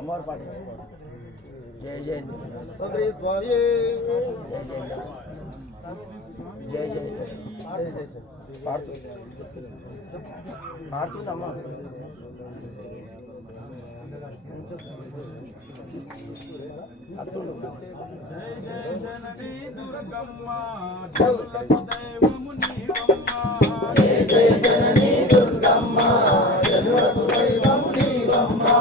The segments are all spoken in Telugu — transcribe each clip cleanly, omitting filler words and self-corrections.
अमर पाठ जय जय स्वामी जय जय पार्थुदम्मा जय जय जननी दुर्गम्मा जन्मतु दैवं नीवम्मा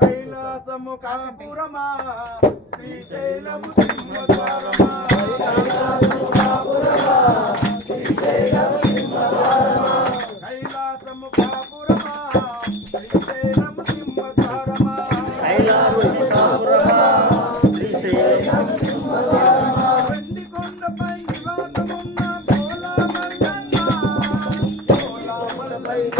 కైలాసము కాపురమా శ్రీశైలము సింహద్వారమా కైలాసము కాపురమా శ్రీశైలము సింహద్వారమా వెండి కొండపై నివాసమున్న భోలా మల్లన్న భోలా మల్లన్న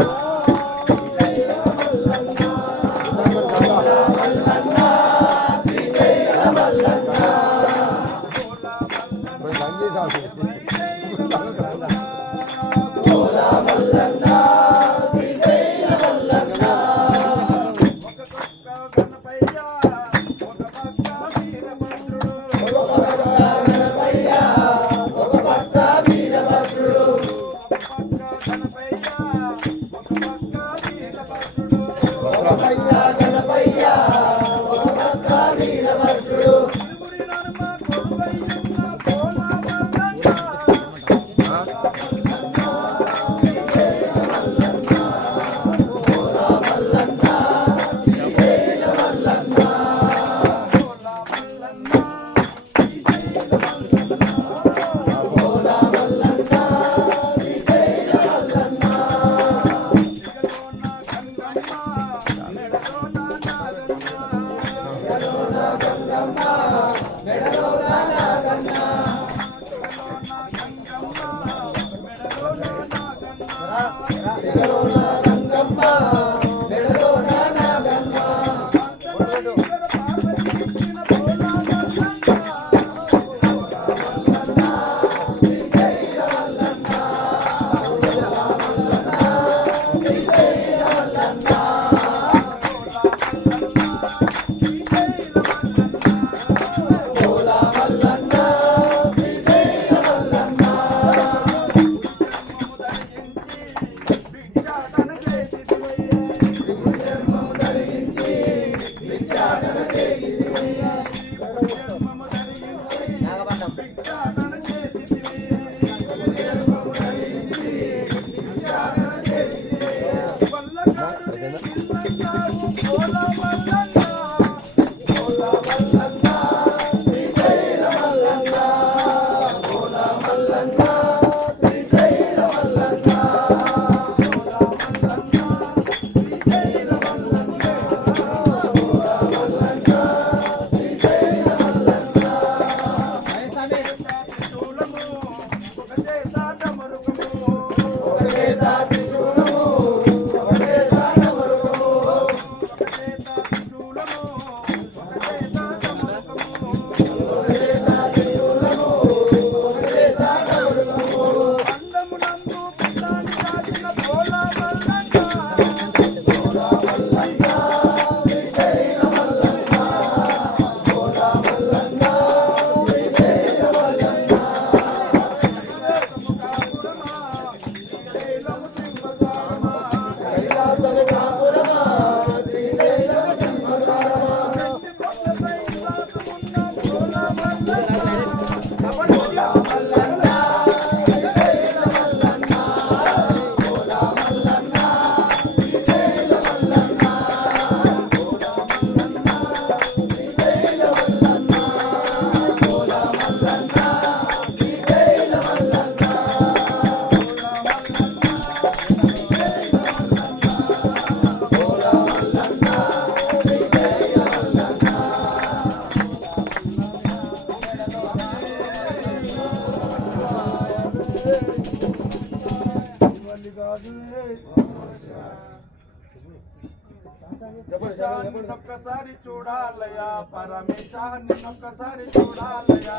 ఒక్కసారి చూడాలయా పరమేశాన్ని ఒక్కసారి చూడాలయా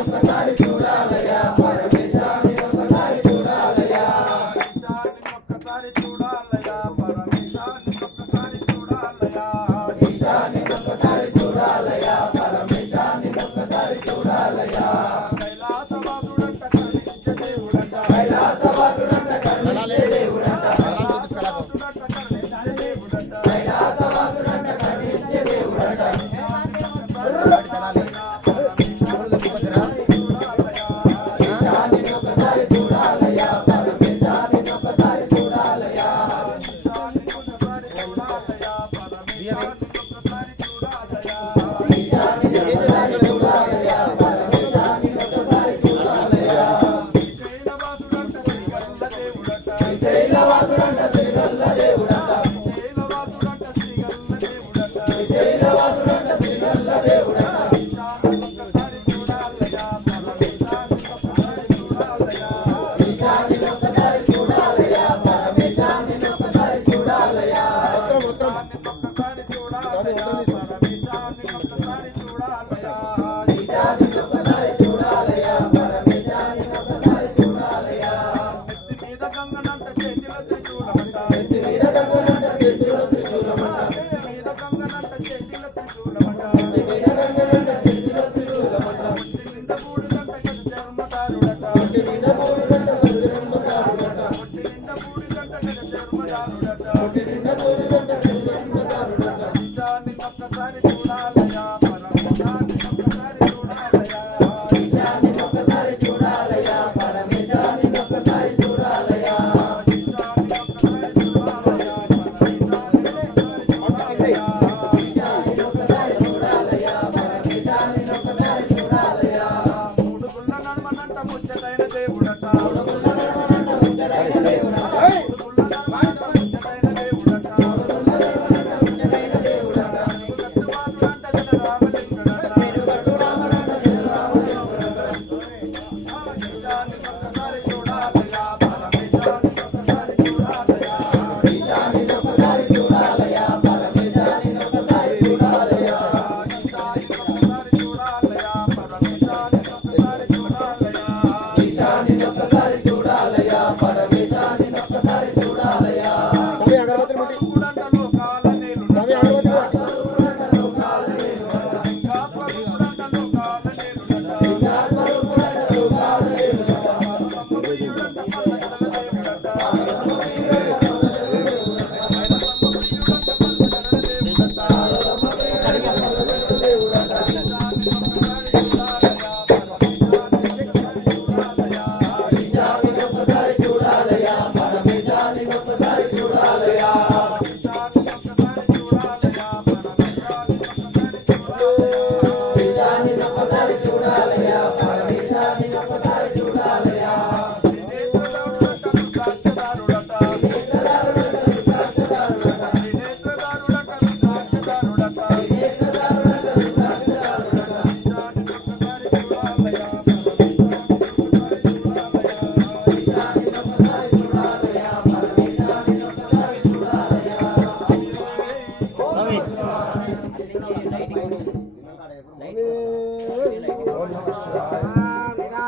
ఒక్కసారి చూడాలయా పరమేశాన్ని ఒక్కసారి చూడాలయా ఒక్కసారి చూడాలయా పరమేశాన్ని ఒక్కసారి చూడాలయా ఈశాన్ని ఒక్కసారి చూడాలయా పరమేశాన్ని ఒక్కసారి చూడాలయా కైలాసవాసుడంట కరుణించే దేవుడంట కైలాసవాసుడంట కరుణించే దేవుడంట కైలాసవాసుడంట కరుణించే దేవుడంట కైలాసవాసుడంట కరుణించే దేవుడంట ఈశాన్ని ఒక్కసారి చూడాలయా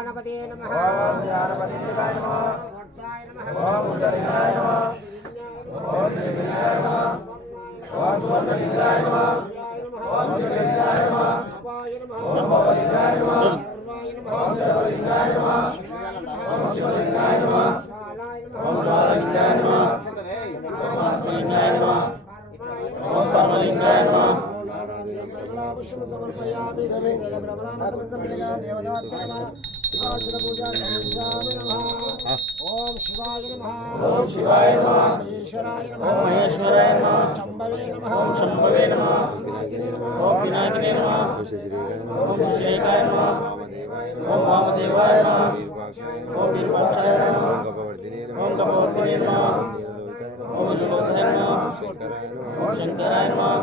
गणपते नमः ओम ज्ञानपतिंद्राय नमः ओम उत्तरलिंगाय नमः ओम निर्विलिंगाय नमः ओम स्वर्णलिंगाय नमः ओम दिव्यलिंगाय नमः ओम भवलिंगाय नमः ओम सर्वलिंगाय नमः ओम शिवलिंगाय नमः ओम ज्वालालिंगाय नमः ओम आत्मलिंगाय नमः ओम परमलिंगाय नमः समर्पयामि सर्वे ब्रह्मणामसमर्पया देवतात्मनः आसन पूजा समर्पयामि नमः ओम शिवाय नमः ओम शिवाय नमः महेश्वराय नमः ओम महेश्वराय नमः चंबवे नमः ओम चंबवे नमः ओम विनायकने नमः ओम श्रीकाय नमः ओम वामदेवाय नमः ओम वीरभक्षाय नमः ओम गवर्धिने नमः ओम लोकधाय नमः ओम शंकराय नमः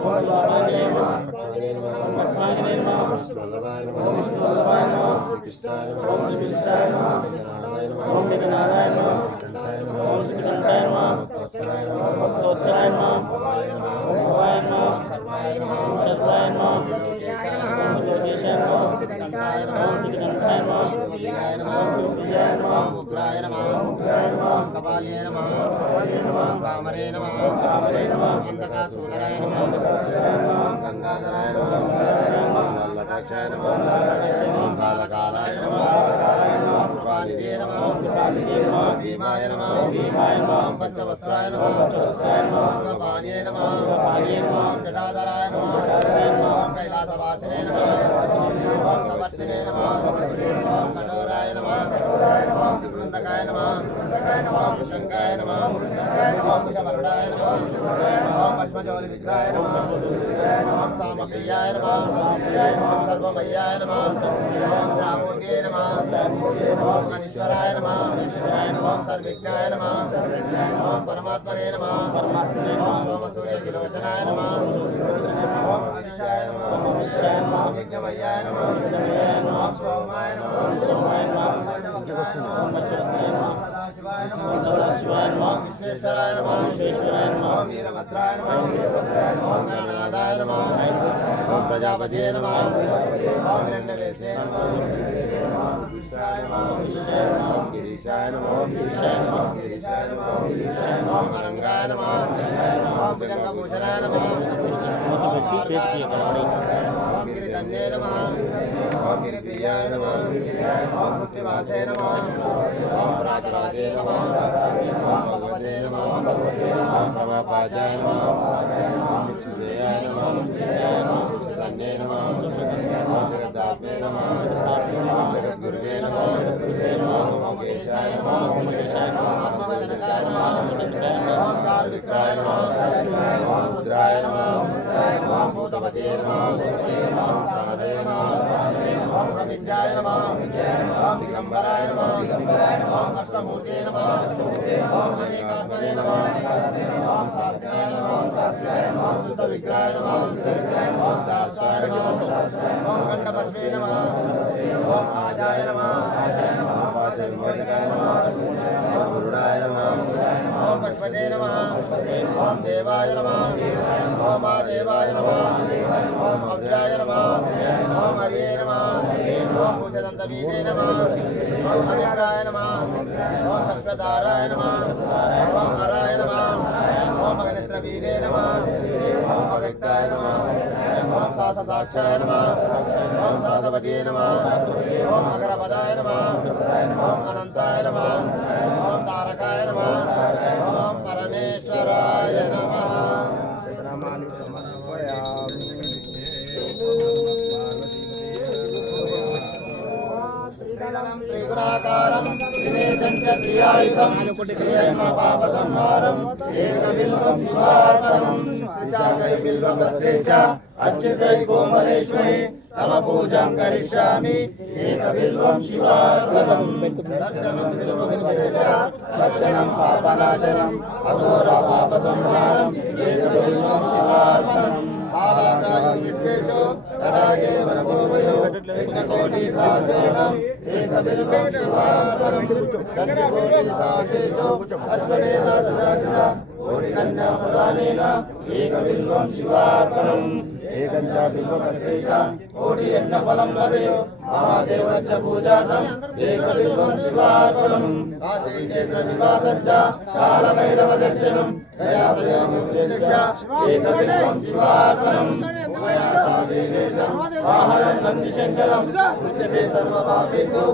ओम स्वाहाय नमः ओम पद्माय नमः ओम विष्णुवल्लभाय नमः ओम श्रीकृष्णाय नमः ओम विघ्ननाथाय नमः ओम श्रीकंठाय नमः ओम तोच्चाय नमः ओम भवाय नमः ओम सर्वाय नमः ओम लोकेशाय नमः ओम श्रीकंठाय नमः ओम शिवप्रियाय नमः ओम उग्राय नमः ओम कपाले नमः ओम कामरे नमः अंधकासुराय नमः ओम गंगाधराय नमः ओम ललाटाक्षाय नमः ओम कालकालाय नमः ओम कृपानिधे नमः ओम भीमाय नमः ओम पंचवस्त्राय नमः ओम कपाले नमः ओम जटाधराय नमः ओम कैलासवासिने नमः ओम कवर्षिणे नमः ओम कठोराय नमः ओम त्रिपुरंदकाय नमः ओम शंकाय नमः ओम कुशवरदाय नमः ओम भस्मजौल विग्रहाय नमः ओम सामप्रियाय नमः ओम सर्वमय्याय नमः ओम रामूर्ते नमः ओम अनीश्वराय नमः ओम सर्वज्ञाय नमः ओम परमात्मने नमः ओम सोमसूर्य विलोचनाय नमः ओम अनिशाय नमः ओम यज्ञमय्याय नमः ओम सोमाय नमः सदाशिवाय नमः ओम विश्वेश्वराय नमः ओम वीरभद्राय नमः ओम गणनाथाय नमः ओम प्रजापतये नमः ओम हिरण्यवेशे नमः ओम गिरीशाय नमः ओम गिरीशाय नमः ओम अनंगाय नमः ओम पिरंगभूषणाय नमः ओम गिरिधन्ये नमः ओम गिरिप्रियाय नमः ओम पुत्रिवासे नमः ओम पुरातराजे नमः ओम भगवते नमः ओम प्रभापाजाय नमः ओम मिच्छुदेयाय नमः ओम सुक्षतन्ये नमः ओम जगद्धात्मे नमः ओम जगद्गुरुवे नमः ओम महेशाय नमः ओम आत्मवदनकाय नमः ओम कालविक्राय नमः ओम रुद्राय नमः ओम भूतपते नमः ओम साधे नमः ओम अविद्याय नमः ओम दिगंबराय नमः ओम अष्टमूर्ते नमः ओम अनेकात्मने नमः ओम शास्त्राय नमः ओम शुद्ध विग्रहाय नमः ओम शास्त्राय नमः ओम गंडपद्मे नमः ओम आजाय नमः ओम वाचविमोचकाय नमः ओम गुरुडाय नमः ओम पशुपते नमः ओम देवाय नमः ओम आदेवाय नमः ओम अव्याय नमः ओम हरिये नमः ओम भूषदन्तवीते नमः ओम हरिहराय नमः ओम तस्वधाराय नमः ओम हराय नमः ओम अग्नित्रवीते नमः ओम अव्यक्ताय नमः ओम साक्षाय नमः ओम साधवतीये नमः ओम अगरपदाय नमः ओम अनंताय नमः ओम तारकाय नमः ओम परमेश्वराय नमः त्रिगुणाकारं त्रिनेत्रं च त्रियायुधं पापसंहारम् एकबिल्वं शिवार्पणम् त्रिशाकैर्बिल्वपत्रे च अर्चितै कोमलेश्वरे तव पूजां करिष्यामि एकबिल्वं शिवार्पणम् दर्शनं बिल्ववृक्षे च दर्शनं पापनाशनम् अघोरपापसंहारम् एकबिल्वं शिवार्पणम् आलाग्राजविश्वेषु तडागे वनगोवयो यज्ञकोटिसहस्रेणम् एकबिल्वं शिवार्पणम् दण्डकोटिसहस्रेषु अश्वमेधादशाचिता कोटिकन्याप्रदानेन एकबिल्वं शिवार्पणम् एकञ्च बिल्वपत्रे च कोटियज्ञफलं लभेयो महादेवस्य पूजार्थम् एकबिल्वं शिवार्पणम् काशी क्षेत्रनिवासं च कालभैरवदर्शनम् दयाप्रयोगं चेदक्ष एकबिल्वं शिवार्पणम् उभयासादेवेशं वाहनं नन्दिशङ्करम् उच्यते सर्वपापेभ्यो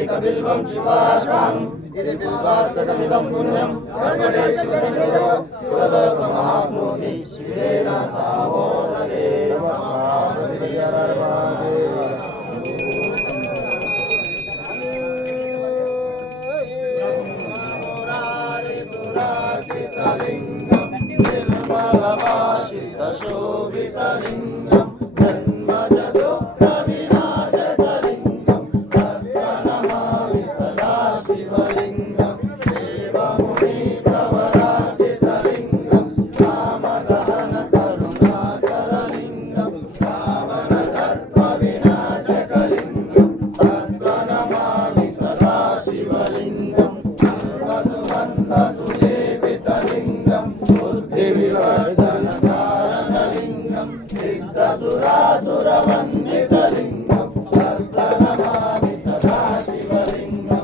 एकबिल्वं शिवार्पणम् इति बिल्वाष्टकमिदं पुण्यं वेङ्कटेश्वरयो शिवलोकमहास्मृति शिवेन सावोदरे शोभितलिङ्गं जन्मज दुःखविनाशकलिङ्गं तत्प्रणमामि सदा शिवलिङ्गं देवमुनिप्रवराजितलिङ्गं कामदहनकरुणाकरलिङ्गं पावनसर्वविनाशकलिङ्गं तत्प्रणमामि सदा शिवलिङ्गं सर्वसुगन्धसुलेपितलिङ्गं बुद्धिविवर्धनकारणलिङ्गं सिद्धसुरासुरवन्दितलिङ्गं तत्प्रणमामि सदा शिवलिङ्गं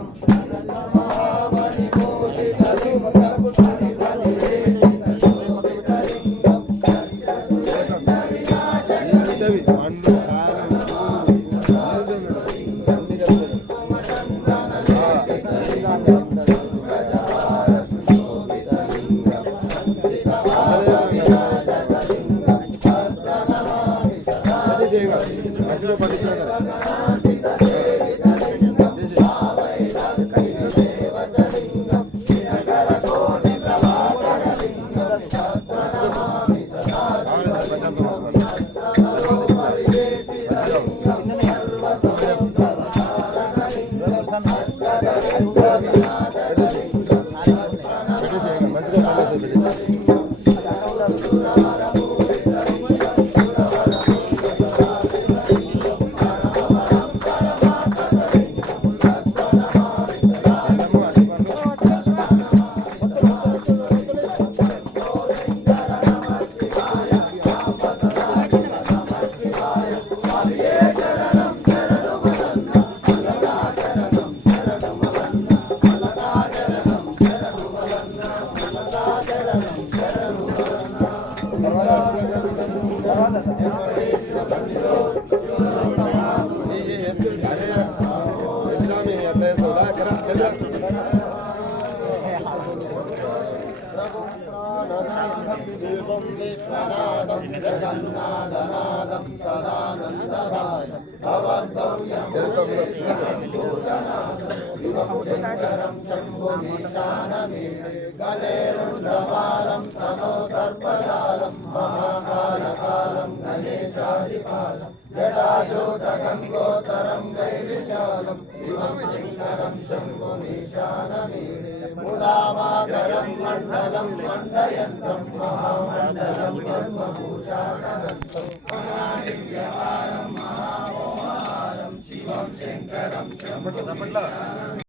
Deus. దీపం విశ్వనాథం జగన్నాథనాథం సదానందభాయం భవద్భవ్యం శంకరం శంభుమీశానమీడే గణేరుండమాలం తనో సర్పదాలం మహాకాలకాలం గణేశాదిపాలం జటాజూతగంగోతరం వైవిశాలం శివం శంకరం శంభుమీశానమీడే మూలామాకరం మండలం మండయంత్రం మహామండలం పద్మభూషాణదంతం మహాదివ్యహారం మహామోహారం శివం శంకరం శంభుమీశానమీడే